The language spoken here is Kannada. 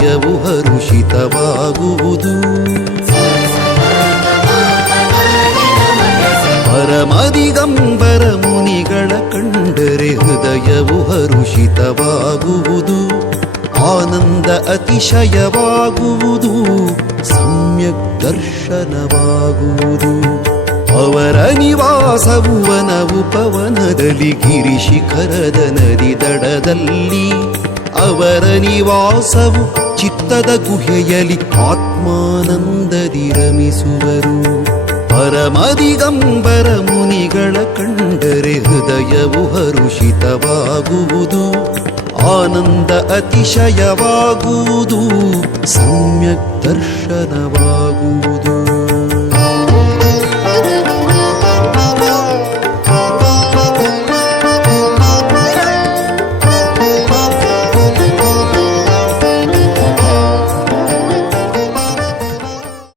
ಹೃದಯವು ಹರುಷಿತವಾಗುವುದು. ಪರಮದಿಗಂಬರ ಮುನಿಗಳ ಕಂಡರೆ ಹೃದಯವು ಹರುಷಿತವಾಗುವುದು. ಆನಂದ ಅತಿಶಯವಾಗುವುದು, ಸಮ್ಯಕ್ ದರ್ಶನವಾಗುವುದು. ಅವರ ನಿವಾಸವು ವನವು ಪವನದಲ್ಲಿ, ಗಿರಿಶಿಖರದ ನದಿ ದಡದಲ್ಲಿ. ಅವರ ನಿವಾಸವು ಚಿತ್ತದ ಗುಹೆಯಲ್ಲಿ, ಆತ್ಮಾನಂದದಿ ರಮಿಸುವರು. ಪರಮದಿಗಂಬರ ಮುನಿಗಳ ಕಂಡರೆ ಹೃದಯವು ಹರುಷಿತವಾಗುವುದು. ಆನಂದ ಅತಿಶಯವಾಗುವುದು, ಸಮ್ಯಕ್ ದರ್ಶನವಾಗುವುದು.